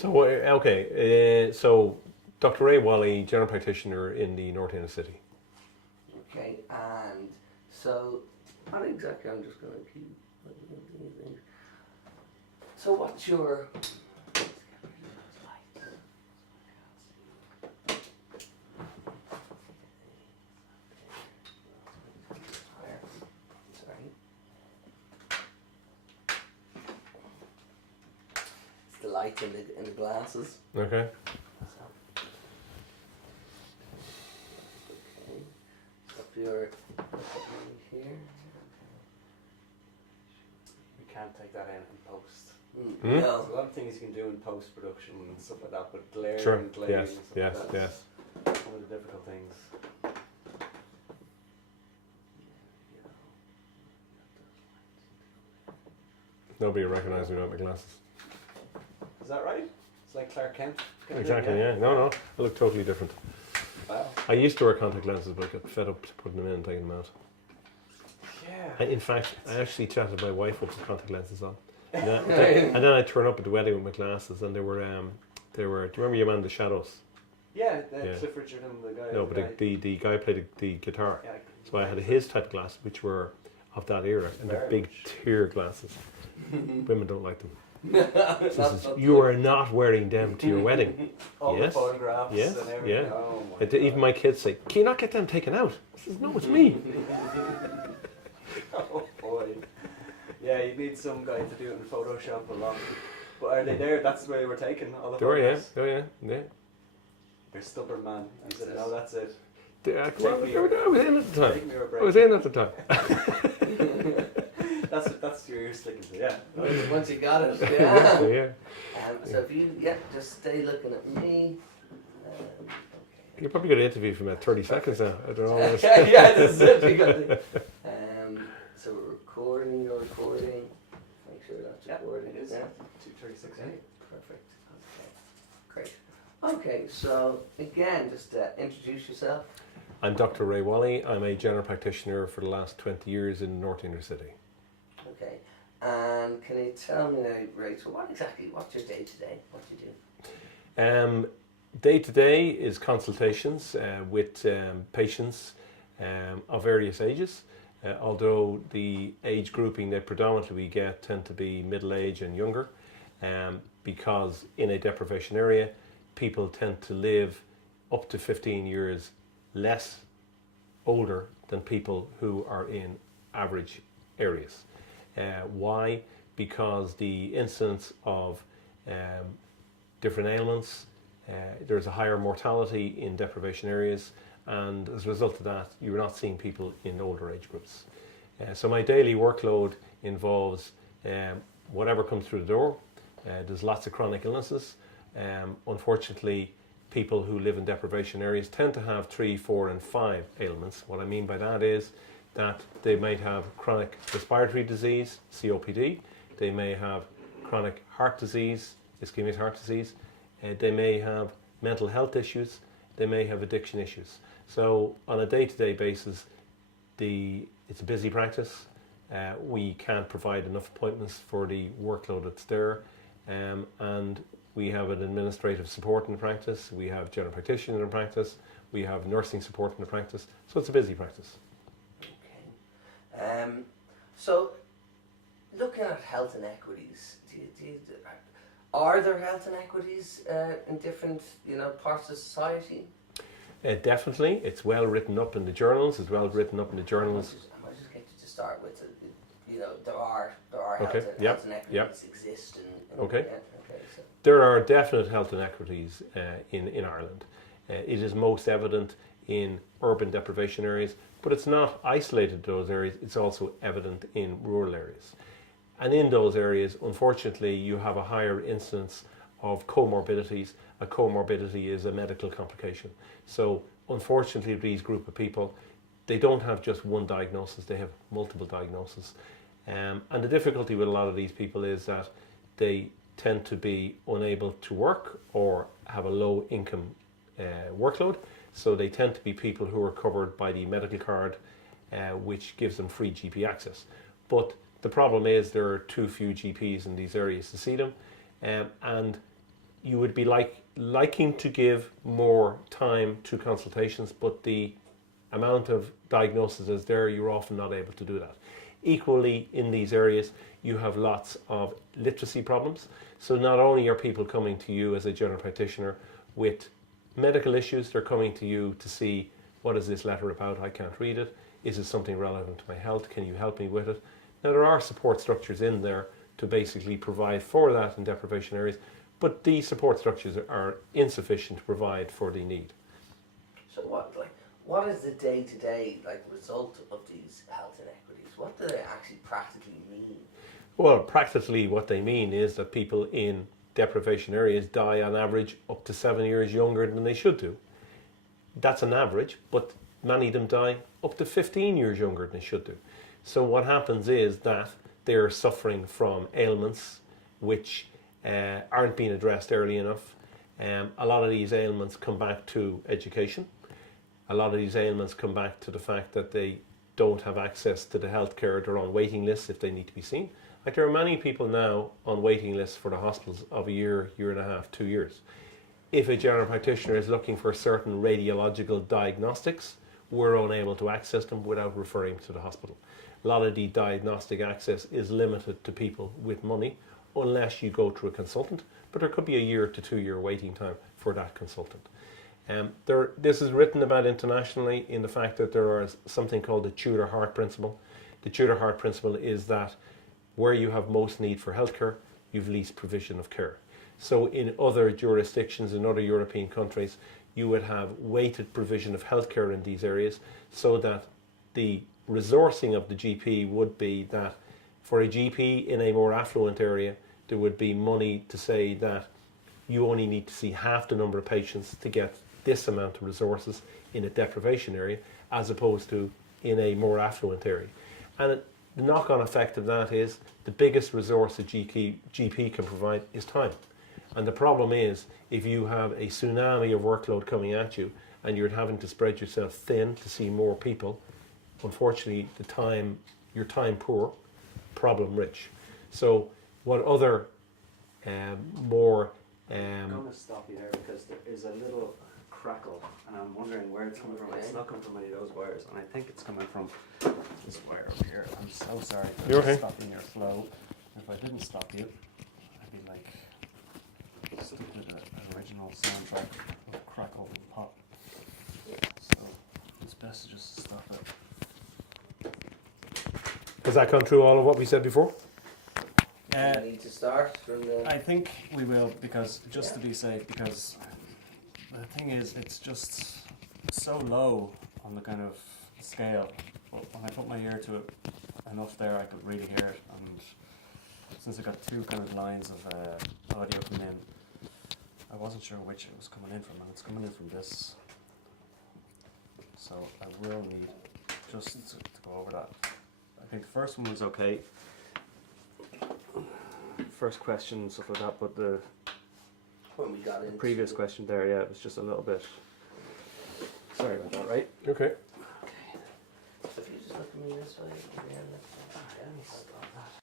So, okay, so Dr. Ray Walley, general practitioner in the North Inner City. Okay, and so, not exactly, I'm just going to keep looking at these things. So what's your... Sorry. It's the light in the glasses. Okay. So, okay. So if you're here. We can't take that in post. Hmm? No. There's a lot of things you can do in post production and stuff like that, but glare Sure. and glazing Yes. and stuff Yes. like Yes. that's one of the difficult things. Nobody will recognise me without my glasses. Is that right? It's like Clark Kent. kind of Exactly. thing, Yeah. No. I look totally different. Wow. I used to wear contact lenses, but I got fed up putting them in and taking them out. Yeah. In fact, I actually chatted my wife up with contact lenses on. And then I'd turn up at the wedding with my glasses, and they were. Do you remember your man, The Shadows? Yeah, Yeah. Cliff Richard and the guy. No, but the guy played the guitar. Yeah, So I had his type of glasses, which were of that era, and they're Very big much. tear glasses. Women don't like them. That's So not you are not wearing them to your wedding. all Yes. the photographs Yes, and everything. yeah. Oh my Even my kids say, "Can you not get them taken out?" I says, "No, it's me." Oh boy. Yeah, you need some guy to do it in Photoshop a lot. But are they there? That's the way they were taken. All the Oh yeah, photos. oh yeah, yeah. They're stubborn, man. He said, "No, that's it. I Take me or- I was in at the Take time. me or I break." was in at the time. That's where you're sticking to. Yeah. Once you got it, yeah. So, yeah. So if you, just stay looking at me. Okay. You're probably going to interview for about 30 seconds now. I don't know. Yeah, this is it. You got it. So we're recording. You're recording. Make sure that's Yeah, recording. it is. Yeah. 2:36. Perfect. Okay. Great. Okay. So again, just introduce yourself. I'm Dr. Ray Walley. I'm a general practitioner for the last 20 years in North Inner City. Okay. And can you tell me now, Ray? So what's your day to day? What do you do? Day to day is consultations with patients of various ages. Although the age grouping that predominantly we get tend to be middle age and younger, because in a deprivation area, people tend to live up to 15 years less older than people who are in average areas. Why? Because the incidence of different ailments, there's a higher mortality in deprivation areas, and as a result of that, you're not seeing people in older age groups. So my daily workload involves whatever comes through the door. There's lots of chronic illnesses. Unfortunately, people who live in deprivation areas tend to have 3, 4 and 5 ailments. What I mean by that is that they might have chronic respiratory disease, COPD. They may have chronic heart disease, ischemic heart disease. They may have mental health issues. They may have addiction issues. So on a day-to-day basis, it's a busy practice. We can't provide enough appointments for the workload that's there. And we have an administrative support in the practice. We have general practitioner in the practice. We have nursing support in the practice. So it's a busy practice. Okay. So, looking at health inequities, are there health inequities in different, parts of society? Definitely, it's well written up in the journals. It's well written up in the journals. I might just get you to start with. There are Okay, health inequities yep. exist. Okay. So. There are definite health inequities in Ireland. It is most evident in urban deprivation areas, but it's not isolated to those areas. It's also evident in rural areas. And in those areas, unfortunately, you have a higher incidence of comorbidities. A comorbidity is a medical complication. So unfortunately, these group of people, they don't have just one diagnosis, they have multiple diagnoses. And the difficulty with a lot of these people is that they tend to be unable to work or have a low income workload. So they tend to be people who are covered by the medical card, which gives them free GP access. But the problem is there are too few GPs in these areas to see them, and you would be liking to give more time to consultations, but the amount of diagnosis is there, you're often not able to do that. Equally, in these areas, you have lots of literacy problems. So not only are people coming to you as a general practitioner with medical issues, they're coming to you to see, what is this letter about? I can't read it. Is it something relevant to my health? Can you help me with it? Now, there are support structures in there to basically provide for that in deprivation areas, but these support structures are insufficient to provide for the need. So what is the day-to-day result of these health inequities? What do they actually practically mean? Well, practically what they mean is that people in deprivation areas die on average up to 7 years younger than they should do. That's an average, but many of them die up to 15 years younger than they should do. So what happens is that they're suffering from ailments which aren't being addressed early enough. A lot of these ailments come back to education. A lot of these ailments come back to the fact that they don't have access to the healthcare. They're on waiting lists if they need to be seen. Like, there are many people now on waiting lists for the hospitals of a year, year and a half, 2 years. If a general practitioner is looking for certain radiological diagnostics, we're unable to access them without referring to the hospital. A lot of the diagnostic access is limited to people with money unless you go through a consultant, but there could be a 1 to 2 year waiting time for that consultant. This is written about internationally in the fact that there is something called the Tudor Heart Principle. The Tudor Heart Principle is that where you have most need for healthcare, you've least provision of care. So in other jurisdictions, in other European countries, you would have weighted provision of healthcare in these areas, so that the resourcing of the GP would be that for a GP in a more affluent area, there would be money to say that you only need to see half the number of patients to get this amount of resources in a deprivation area, as opposed to in a more affluent area. And the knock-on effect of that is the biggest resource a GP can provide is time. And the problem is, if you have a tsunami of workload coming at you and you're having to spread yourself thin to see more people, unfortunately, you're time poor, problem rich. So what other more... I'm going to stop you there because there is a little crackle and I'm wondering where it's coming from. It's not coming from any of those wires, and I think it's coming from this wire over here. I'm so sorry for You're okay. stopping your flow. If I didn't stop you, I'd be like stuck with an original soundtrack of crackle and pop. So it's best to just stop it. Has that gone through all of what we said before? Do we need to start from the... I think we will, because just to be safe, because the thing is, it's just so low on the kind of scale. But when I put my ear to it enough there, I could really hear it. And since I got two kind of lines of audio coming in, I wasn't sure which it was coming in from, and it's coming in from this. So I will need just to go over that. I think the first one was okay. First question, stuff like that, but the When we got into previous question there, yeah, it was just a little bit. Sorry about that, right? Okay. So if you just look at me this way, yeah, that's fine. Let me stop that.